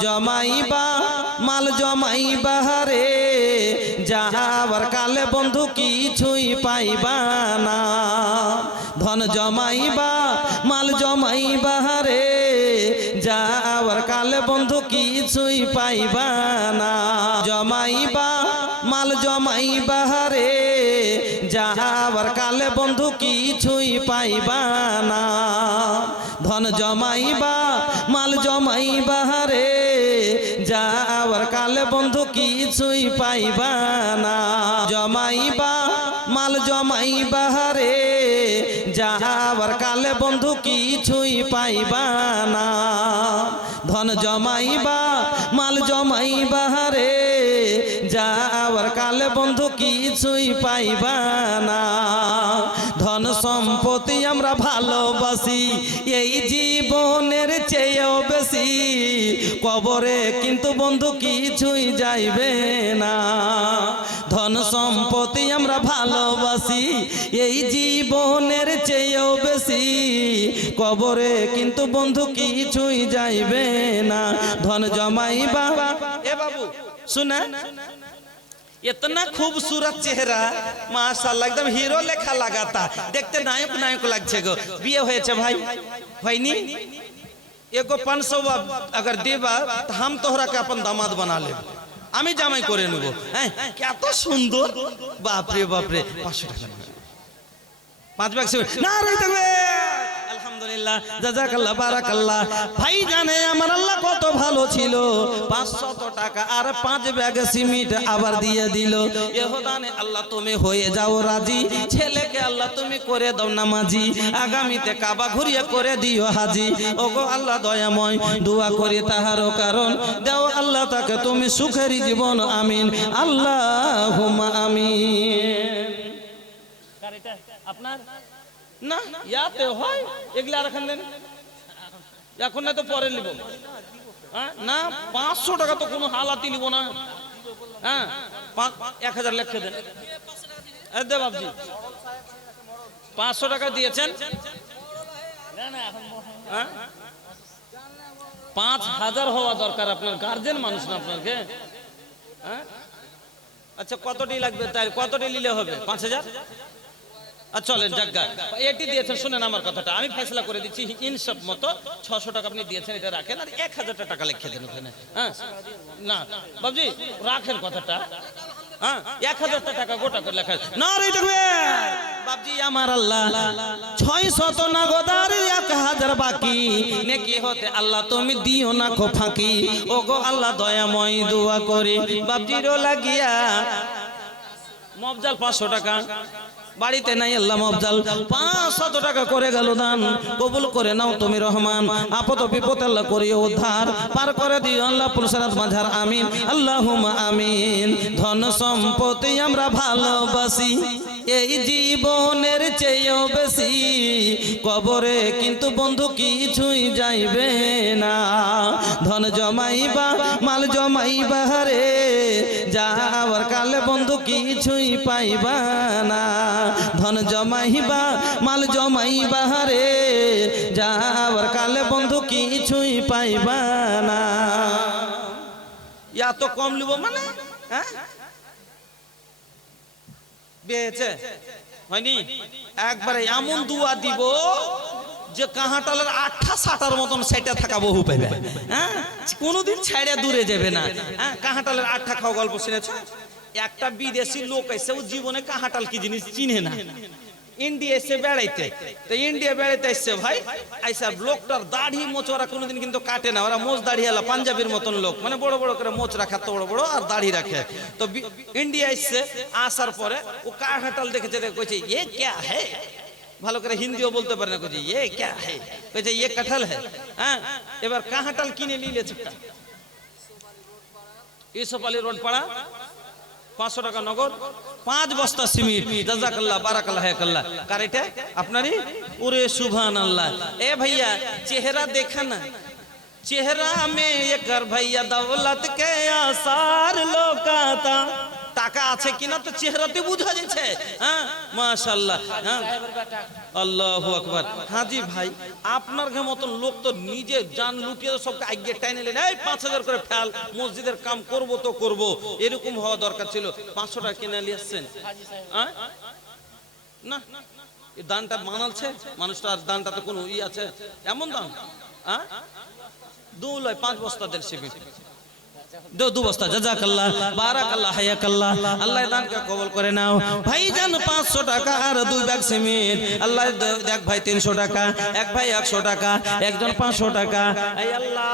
জমাইবা, মাল জমাইবা রে। যাবার কালে বন্ধু কিছুই পাইবা না। ধন জমাইবা, মাল জমাইবা রে। যাবার কালে বন্ধু কিছুই পাইবা না। জমাইবা, মাল জমাইবা রে। যাবার কালে বন্ধু কিছুই পাইবা না। ধন জমাইবা, মাল জমাইবা রে যাওয়ার কালে বন্ধু কিছুই পাইবা না। জমাইবা, মাল জমাইবা রে যাওয়ার কালে বন্ধু কিছুই পাইবা না। ধন জমাইবা, মাল জমাইবা রে যাওয়ার কালে বন্ধু কিছুই পাইবা না। ধন সম্পত্তি আমরা ভালোবাসি, এই জীবনের চেয়েও বেশি। কবরে কিন্তু বন্ধু কিছুই যাইবে না। ধন সম্পত্তি আমরা ভালোবাসি, এই জীবনের চেয়েও বেশি। কবরে কিন্তু বন্ধু কিছুই যাইবে না। ধন জমাইবা। এ বাবু, শুনে? इतना खूबसूरत चेहरा माशाल्लाह एकदम हीरो लेखा लगाता देखते नायक नायक লাগছে গো বিয়ে হয়েছে ভাই হয়নি एगो पाँच सौ अगर देबा तो हम तोहरा के अपन दामाद बना ले আমি জামাই করে নেব হ্যাঁ কত সুন্দর বাপরে বাপরে পাঁচশো টাকা নেবে। পাঁচ ব্যাগ সিমেন্ট না রইতে হবে আমার আল্লাহ কত ভালো ছিল। পাঁচশত টাকা আর পাঁচ আবার দিয়ে আল্লাহ তুমি হয়ে যাও রাজি। ছেলেকে আল্লাহ তুমি করে দাও নামাজি। আগামীতে কাবা করে দিও হাজি। ওগো আল্লাহ করি কারণ। দেও আল্লাহ তাকে তুমি সুখেরই জীবন, আমিন। আল্লাহ আমিন। আপনার? না, ইয়াতে হয়, এগুলা রাখান দেন। এখন না তো পরে নিব। হ্যাঁ না, পাঁচশো টাকা তো কোনো হালাতি নিব না। হ্যাঁ এক হাজার লেখে দেন। দে বাবজি পাঁচশো টাকা দিয়েছেন। হ্যাঁ? পাঁচ হাজার হওয়া দরকার আপনার গার্জেন মানুষ না আপনাকে। হ্যাঁ আচ্ছা কতটি লাগবে তাই, কতটি নিলে হবে? পাঁচ হাজার? আর চলেন জাগা এটি দিয়েছেন, শুনেন আমার কথাটা। আমি ফেসলা করে দিচ্ছি ইনসব মতো ছশো টাকা আপনি দিয়েছেন, এটা রাখেন, আর এক হাজার টাকা লিখে দেন ওখানে। হ্যাঁ? না, বাবজি, রাখেন কথাটা। হ্যাঁ? এক টাকা গোটা করে লেখা। না রে আমার আল্লাহ হাজার বাকি। আল্লাহ, তুমি দিও না খো ফাঁকি ও গো আল্লাহ, দয়াময় দোয়া করে। বাবজিরও লাগিয়া মফজাল পাঁচশো টাকা। বাড়িতে নাই আল্লাহ মফজাল। পাঁচশত টাকা করে গেল দান। কবুল করে নাও তুমি রহমান। আপদ বিপদ আল্লাহ করিও উদ্ধার। পার করে দিও আল্লাহ পুলসারাত মাঝার আমিন। আল্লাহ আমিন। ধন সম্পত্তি আমরা ভালোবাসি। এই জীবনের চেয়েও বেশি। কবরে কিন্তু বন্ধু কিছুই যাইবে না। ধন জমাইবা, মাল জমাইবা রে। যাওয়ার কালে বন্ধু কিছুই পাইবা না। ধন জমাইবা, মাল জমাইবা রে। যাওয়ার কালে বন্ধু কিছুই পাইবা না। ইয়া তো কম লিব মানে হ্যাঁ? হয়নি? একবারে এমন দুয়া দিব যে কাহাটালের আঠা সাটার মতন সেটা থাকা বহু পাবে হ্যাঁ? কোনোদিন ছেড়ে দূরে যাবে না। হ্যাঁ? কাহাটালের আঠা খাওয়া গল্প শুনেছ? একটা বিদেশি লোক এসে ও জীবনে কাহাটাল কি জিনিস চিনে না। ইন্ডিয়া এসে বেড়াইতে। তো ইন্ডিয়া বেড়াইতে এসছে ভাই, আইসা লোকটার দাড়ি মোচ ওরা কোনোদিন কিন্তু কাটে না। ওরা মোচ দাড়ি আলা পাঞ্জাবির মতন লোক। মানে বড় বড় করে মোচ রাখা তো বড় বড় আর দাড়ি রাখে। তো ইন্ডিয়া এসছে, আসার পরে ও কাহাটাল দেখেছে, দেখে কইছে, এ ক্যা হে? ভালো করে হিন্দিও বলতে পারে না কইছে এ, ক্যা হে? কইছে এ, কাঁঠাল হ্যাঁ হ্যাঁ? এবার কাঁঠাল কিনে নিলে চুপটা ইউসুফ আলী রোড পাড়া, পাঁচশো টাকা নগদ, পাঁচ বস্তা সিমেন্ট জাজাকাল্লা বারাকাল্লা হেকাল্লা কার এটা? আপনারই? ওরে সুভান আল্লাহ এ ভাইয়া, চেহারা দেখা না। চেহারা মে একার ভাইয়া, দৌলত কে আসার লোকাতা। টাকা আছে কিনা তো চেহারাতে বুঝা যাচ্ছে হ্যাঁ? মাশাল্লাহ হ্যাঁ। আল্লাহ আকবার। হাজি ভাই আপনার ঘে মতন লোক তো নিজে জান লুটিয়ে সবকে নিলেন এই পাঁচ হাজার করে ফেল মসজিদের কাম করব তো করব। এরকম হওয়া দরকার ছিল। পাঁচশো টাকা কিনে নিয়ে আসছেন? না। দানটা মানালছে মানুষটার দানটা তো কোনো ই আছে। এমন দাম হ্যাঁ দু লয় পাঁচ বস্তা দেন শিবির দো দু বস্তা, জাজাকাল্লাহ, বারাকাল্লাহ, হায়াকাল্লাহ। আল্লাহ দানকে করে নাও। ভাইজান 500 টাকা আর দুই ব্যাগ সিমেন্ট। আল্লাহ দেখ ভাই 300 টাকা, এক ভাই 100 টাকা, একজন 500 টাকা। আল্লাহ।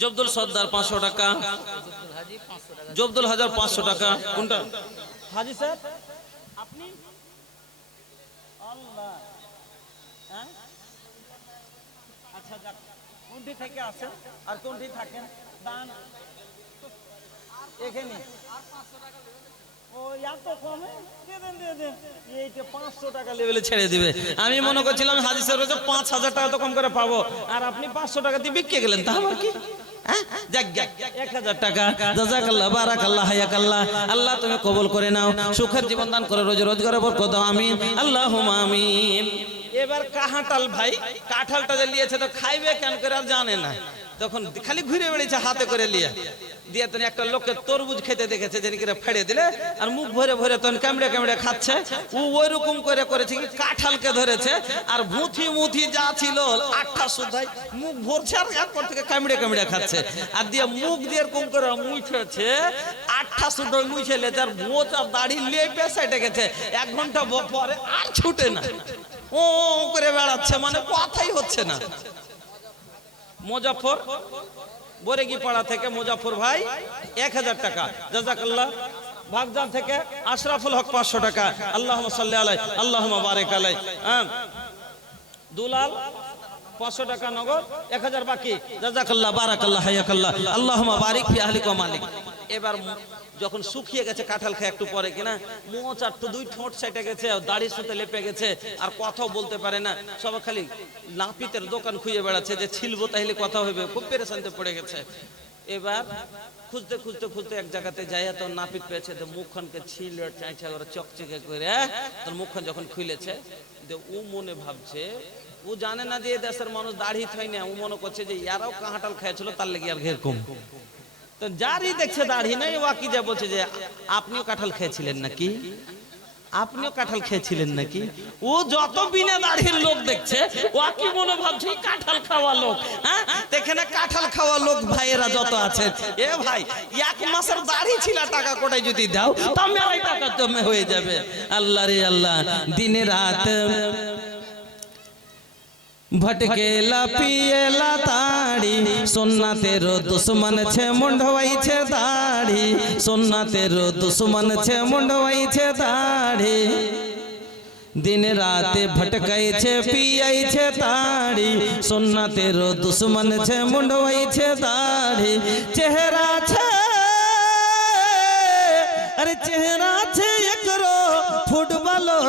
জবদুল সর্দার 500 টাকা। জবদুল হাজার 500 টাকা। কোনটা? হাজি স্যার, আপনি আল্লাহ হ্যাঁ আচ্ছা যাক কোনটি থেকে আসেন আর কোনটি থাকেন? দান এখানে আমি মনে করছিলাম হাজি স্যার পাঁচ হাজার টাকা তো কম করে পাবো। আর আপনি পাঁচশো টাকা দিয়ে বিক্রি গেলেন তা আমার কি? হ্যাঁ? আল্লাহ তুমি কবুল করে নাও। সুখের জীবন দান করে, রোজ রোজগারে বরকত আমিন। আল্লাহ আমিন। এবার কাহাটাল ভাই, কাঁঠালটা যে লিয়েছে তো খাইবে কেন করে আর জানে না। তখন খালি ঘুরে বেড়েছে হাতে করে লিয়ে দিয়ে তখন একটা লোককে তরমুজ খেতে দেখেছে, যেন করে ফেড়ে দিলে, আর মুখ ভরে ভরে তখন কামড়ে কামড়ে খাচ্ছে। ও ওই রকম করে করেছে কি কাঁঠালকে ধরেছে, আর মুথি মুথি যা ছিল আটটা সুধাই মুখ ভরছে আর এরপর থেকে কামড়ে কামড়ে খাচ্ছে। আর দিয়ে মুখ দিয়ে এরকম করে মুছেছে আটটা সুধাই মুছে লেছে, আর মোচ আর দাড়ি লেপে সেটে গেছে এক ঘণ্টা পরে আর ছুটে না। ও করে বেড়াচ্ছে মানে কথাই হচ্ছে না। মুজাফর বরেগি পাড়া থেকে মুজাফর ভাই, এক হাজার টাকা। জাজাকাল্লাহ ভাগদান থেকে আশরাফুল হক পাঁচশো টাকা। আল্লাহ সাল্লাহ আলাই আল্লাহ বারেক আলাই হ্যাঁ। দুলাল পাঁচশো টাকা নগদ, এক হাজার বাকি। জাজাকাল্লাহ, বারাকাল্লাহ, হায়াকাল্লাহ। আল্লাহ বারিক ফি মালিক। এবার যখন শুকিয়ে গেছে কাঁঠাল খেয়ে একটু পরে কিনা আর তো দুই ঠোঁট সেটে গেছে দাড়ির সাথে লেপে গেছে, আর কথাও বলতে পারে না। সব খালি নাপিতের দোকান খুঁজে বেড়াচ্ছে যে ছিলবো তাহলে কথা হবে খুব পেরেশানিতে পড়ে গেছে। এবার খুঁজতে খুঁজতে খুঁজতে এক জায়গাতে যাই তো নাপিত পেয়েছে, তো মুখখানকে ছিল চাইছে ওরা চকচকে করে তোর মুখখান যখন খুলেছে ও মনে ভাবছে ও জানে না যে দেশের মানুষ দাড়ি থাই না ও মনে করছে যে ইয়ারাও কাঁটাল খেয়েছিল তার লেগে আর ঘের কম তো যারই দেখছে দাড়ি নাই, ও কি যা বলছে যে, আপনিও কাঁঠাল খেয়েছিলেন নাকি? আপনিও কাঁঠাল খেয়েছিলেন নাকি? ও যত বিনা দাড়ির লোক দেখছে, ও কি মনে ভাবছে কাঁঠাল খাওয়া লোক হ্যাঁ? এখানে কাঁঠাল খাওয়া লোক ভাইয়েরা যত আছে? এ ভাই, এক মাসের দাড়ি ছিল, টাকা কোটায় যদি দাও, তা মেলাই টাকা জমে হয়ে যাবে। আল্লাহ রে আল্লাহ, দিনে রাত ભટકેલા પિયેલા તાળી સોના તેરો દુશ્મન છે મુંડવાઈ છે દાઢી સોના તેરો દુશ્મન છે મુંડવાઈ છે દાઢી દિન રાતે ભટકાય છે પિયાય છે તાળી સોના તેરો દુશ્મન છે મુંડવાઈ છે દાઢી ચહેરા છે અરે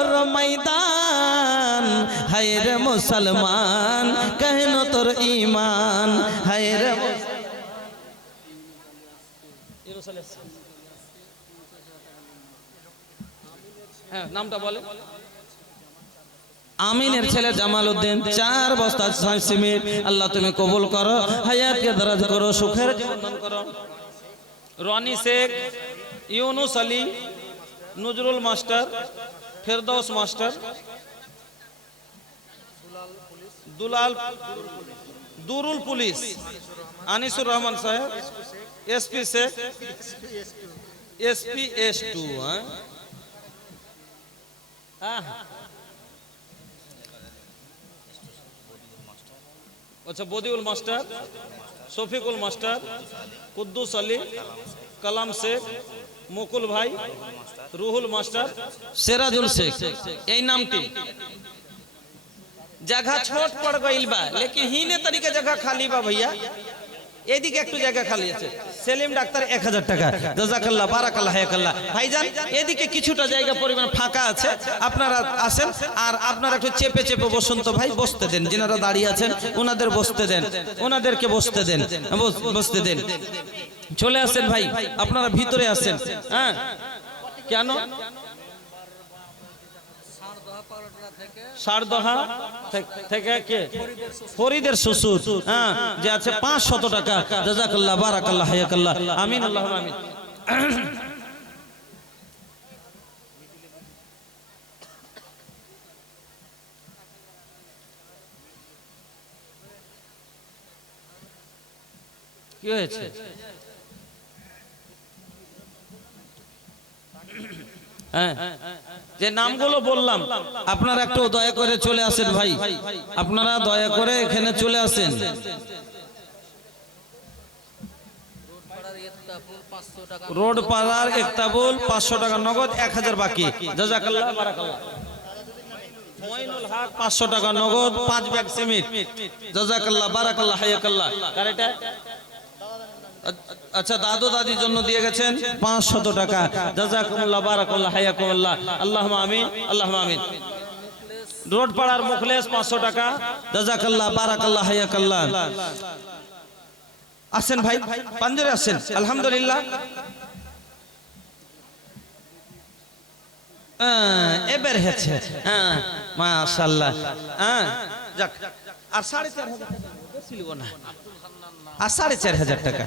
তোর ময়দান। হায়র মুসলমান কেন তোর ইমান হায়র হ্যাঁ আমিনের ছেলে জামাল উদ্দিন চার বস্তা আল্লাহ তুমি কবুল করো হায়াতকে দরাজ করো সুখের করো। Roni Sheikh Yunus Ali Nazrul master Ferdous master, Dulal Durul police, Anisur Rahman Saheb, SP Sheikh, SP S two হ্যাঁ। আচ্ছা বদিউল মাস্টার, শফিকুল মাস্টার, কুদ্দুস আলী, কালাম শেখ মুকুল ভাই রুহুল মাস্টার সেরাজুল শেখ এই নামটি जगह छोट पड़ गईल बा लेकिन हीने तरीके जगह खाली बा भैया এদিকে একটু জায়গা খালি আছে। সেলিম ডাক্তার এক হাজার টাকা। জাজাকাল্লাহ, বারাকাল্লাহ, হায়াকাল্লাহ। ভাইজান, এদিকে কিছুটা জায়গা পরিমাণ ফাঁকা আছে। আপনারা আসেন আর আপনারা একটু চেপে চেপে বসুন তো ভাই, বসতে দেন। যিনারা দাঁড়িয়ে আছেন, ওনাদের বসতে দেন। ওনাদেরকে বসতে দেন। বসতে দেন। চলে আসেন ভাই। আপনারা ভিতরে আসেন। হ্যাঁ? কেন? সারদহা থেকে ফরিদের শ্বশুর হ্যাঁ যে আছে পাঁচ শত টাকা। জাজাকাল্লাহ, বারাকাল্লাহ, হায়াকাল্লাহ। আমিন, আল্লাহ আমিন। কি হয়েছে? হ্যাঁ। যে নামগুলো বললাম, আপনারা একটু দয়া করে চলে আসেন ভাই। আপনারা দয়া করে এখানে চলে আসেন। রোড পাড়ার একতাবুল পাঁচশো টাকা নগদ, এক হাজার বাকি। পাঁচশো টাকা নগদ, পাঁচ ব্যাগ সিমেন্ট। জাজাকাল্লাহ, বারাকাল্লাহ, হায়াকাল্লাহ। কার এটা? আচ্ছা দাদু দাদির জন্য দিয়ে গেছেন পাঁচশত টাকা। জাজাকুমুল্লাহ বারাকাল্লাহ হায়াকুমুল্লাহ। আল্লাহ আমিন আল্লাহ আমিন। রোড পাড়ার মুখলেস পাঁচশো টাকা। জাজাকাল্লাহ বারাকাল্লাহ হায়াকাল্লাহ। আসেন ভাই পাঞ্জরে আসেন। আলহামদুলিল্লাহ। হ্যাঁ, এবার হ্যাঁ মাশাল্লাহ হ্যাঁ যাক। আর সাড়ে চার হাজার আর সাড়ে চার হাজার টাকা।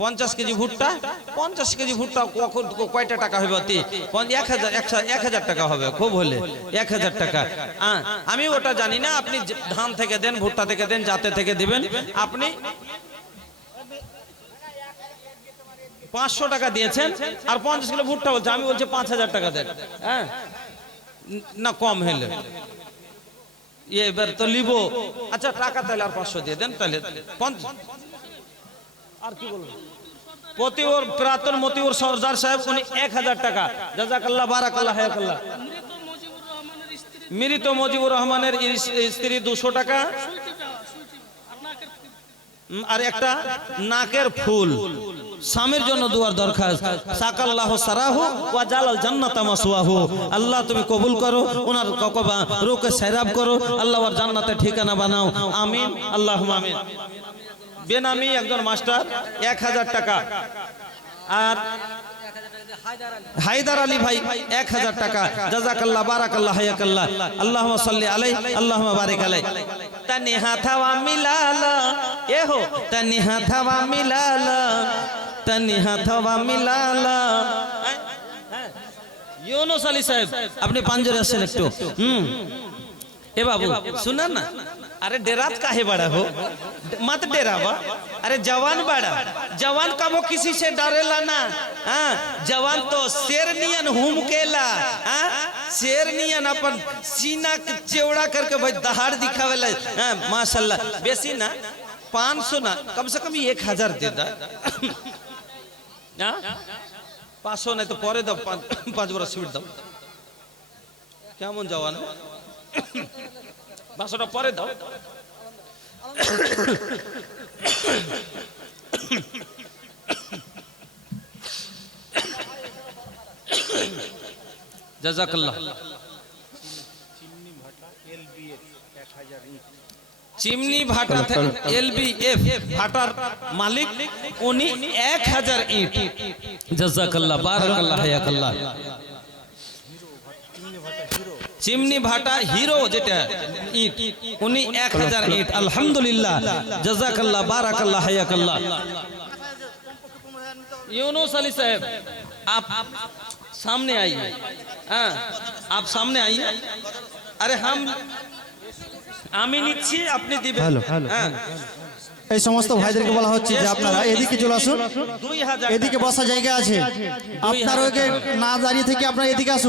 পঞ্চাশ কেজি ভুট্টা পঞ্চাশ কেজি ভুট্টা কখন কয়টা টাকা হবে অতি? এক হাজার এক হাজার টাকা হবে খুব হলে। এক হাজার টাকা। আমি ওটা জানি না আপনি ধান থেকে দেন ভুট্টা থেকে দেন জাতে থেকে দিবেন। আপনি পাঁচশো টাকা দিয়েছেন আর পঞ্চাশ কিলো ভুট্টা বলছে আমি বলছি পাঁচ হাজার টাকা দেন। হ্যাঁ? না কম হলে। এবার তো লিবো। আচ্ছা টাকা তাহলে আর পাঁচশো দিয়ে দেন তাহলে। আর কি বলব? প্রাতন সরদার সাহেব উনি এক হাজার টাকা। জাজাকাল্লাহ বারাকাল্লাহ হায়াকাল্লাহ। মৃত মজিবুর রহমানের স্ত্রী দুশো টাকা। উম, আর একটা নাকের ফুল। স্বামীর জন্য দুয়ার দরকার সাকাল্লাহ সারাহু ওয়া জালাল জান্নাতা মাসওয়াহু। আল্লাহ তুমি কবুল করো, ওনার ককবা রোকে সেরাব করো, আল্লাহ ওর জান্নাতে ঠিকানা বানাও। আমিন আল্লাহ আমিন। বেনামি একজন মাস্টার, এক হাজার টাকা। আর হায়দার আলী ভাই, এক হাজার টাকা। জাজাকাল্লাহ, বারাকাল্লাহ, হায়াকাল্লাহ। আল্লাহ সাল্লি আলাই আল্লাহ বারিক আলাই তানি হাথাওয়া মিলালা এ হো তানি হাথাওয়া মিলালা। তানি হাথাওয়া মিলালা ইউনুস আলী সাহেব আপনি পাঞ্জরে আসেন একটু হুম ए बाबू सुना ना अरे डेरात काहे बड़ा हो मत डेरावा अरे जवान बड़ा जवान का वो किसी से डरेला ना हाँ जवान तो शेर नियन हुमकेला हाँ शेर नियन अपन सीना के चौड़ा करके भाई दहाड़ दिखावेला हाँ माशाल्लाह बेसी ना पाँच सौ ना कम से कम एक हजार दे दा हाँ পাঁচশো নাই তো পরে দাও পাঁচ পাঁচ বড় সিমেন্ট দাও। কেমন যাওয়া না পাঁচশোটা পরে দাও। জাজাকাল্লাহ। চিমনি ভাটা এলবি এফ ভাটার মালিক উনি এক হাজার ইট জাজাকাল্লাহ বারাকাল্লাহ হায়াকাল্লাহ চিমনি ভাটা হিরো যেটা ইট উনি এক হাজার ইট আলহামদুলিল্লাহ জাজাকাল্লাহ বারাকাল্লাহ হায়াকাল্লাহ यूनुस अली साहब आप सामने आइए हाँ आप सामने आइए अरे हम আমি নিচ্ছি আপনি দিবেন। হ্যালো, হ্যালো, হ্যাঁ। এই সমস্ত ভাইদেরকে বলা হচ্ছে যে আপনারা এদিকে চলে আসুন। এদিকে বসা জায়গা আছে। আপনারা ওকে না দাঁড়িয়ে থেকে আপনারা এদিকে আসুন।